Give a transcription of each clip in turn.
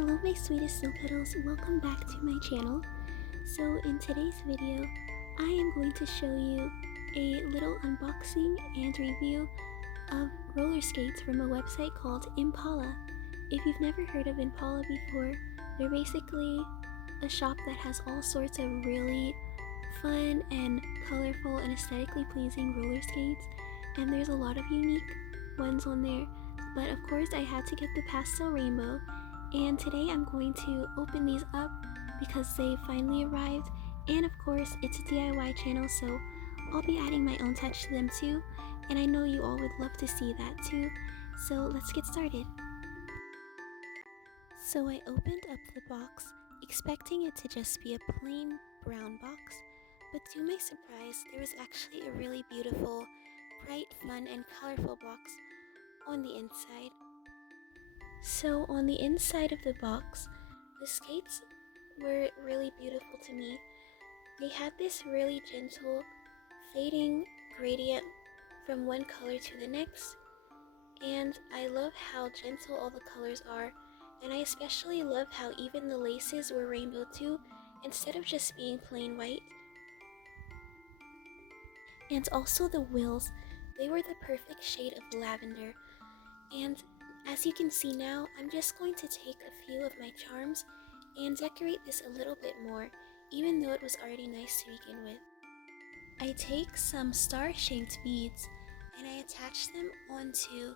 Hello my sweetest snow petals, welcome back to my channel. So in today's video, I am going to show you a little unboxing and review of roller skates from a website called Impala. If you've never heard of Impala before, they're basically a shop that has all sorts of really fun and colorful and aesthetically pleasing roller skates, and there's a lot of unique ones on there. But of course I had to get the pastel rainbow, and today I'm going to open these up because they finally arrived, and of course it's a DIY channel, so I'll be adding my own touch to them too, and I know you all would love to see that too. So let's get started. So I opened up the box expecting it to just be a plain brown box, but to my surprise there was actually a really beautiful, bright, fun, and colorful box on the inside. So on the inside of the box, the skates were really beautiful to me. They had this really gentle fading gradient from one color to the next, and I love how gentle all the colors are, and I especially love how even the laces were rainbow too, instead of just being plain white. And also the wheels, they were the perfect shade of lavender. And as you can see now, I'm just going to take a few of my charms and decorate this a little bit more, even though it was already nice to begin with. I take some star-shaped beads and I attach them onto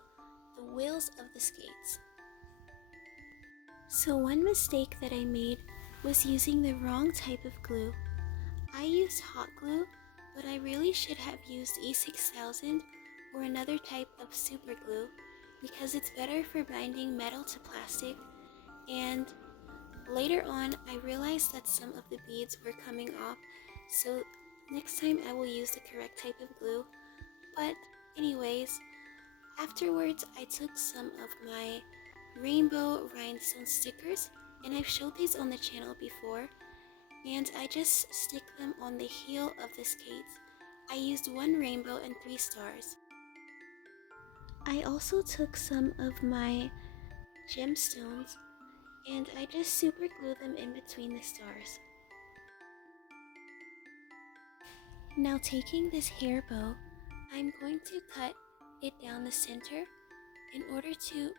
the wheels of the skates. So one mistake that I made was using the wrong type of glue. I used hot glue, but I really should have used E6000 or another type of super glue, because it's better for binding metal to plastic, and later on I realized that some of the beads were coming off, so next time I will use the correct type of glue. But anyways, afterwards I took some of my rainbow rhinestone stickers, and I've showed these on the channel before, and I just stick them on the heel of the skates. I used one rainbow and 3 stars. I also took some of my gemstones and I just super glue them in between the stars. Now taking this hair bow, I'm going to cut it down the center in order to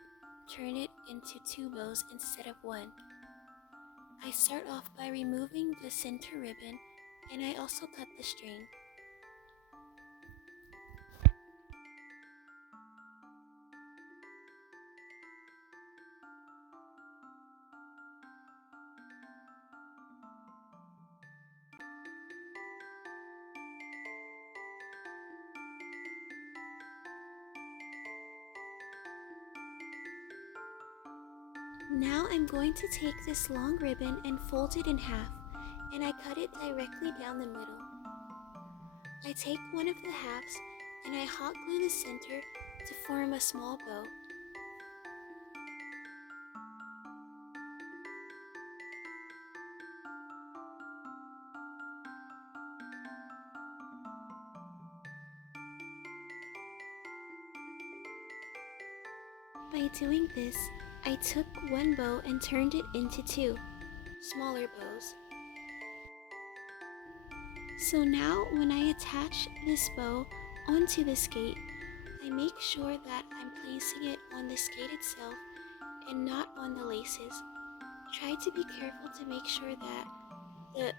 turn it into 2 bows instead of 1. I start off by removing the center ribbon, and I also cut the string. Now I'm going to take this long ribbon and fold it in half, and I cut it directly down the middle. I take one of the halves and I hot glue the center to form a small bow. By doing this, I took one bow and turned it into 2 smaller bows. So now when I attach this bow onto the skate, I make sure that I'm placing it on the skate itself and not on the laces. Try to be careful to make sure that the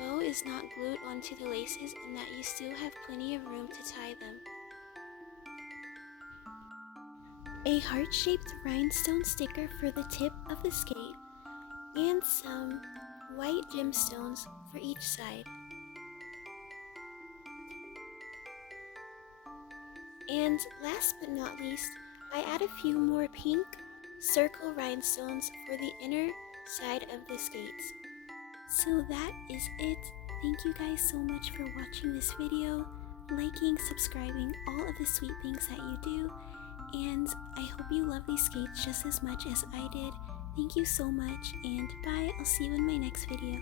bow is not glued onto the laces and that you still have plenty of room to tie them. A heart-shaped rhinestone sticker for the tip of the skate, and some white gemstones for each side. And last but not least, I add a few more pink circle rhinestones for the inner side of the skates. So that is it. Thank you guys so much for watching this video, liking, subscribing, all of the sweet things that you do, and I hope you love these skates just as much as I did. Thank you so much, and bye. I'll see you in my next video.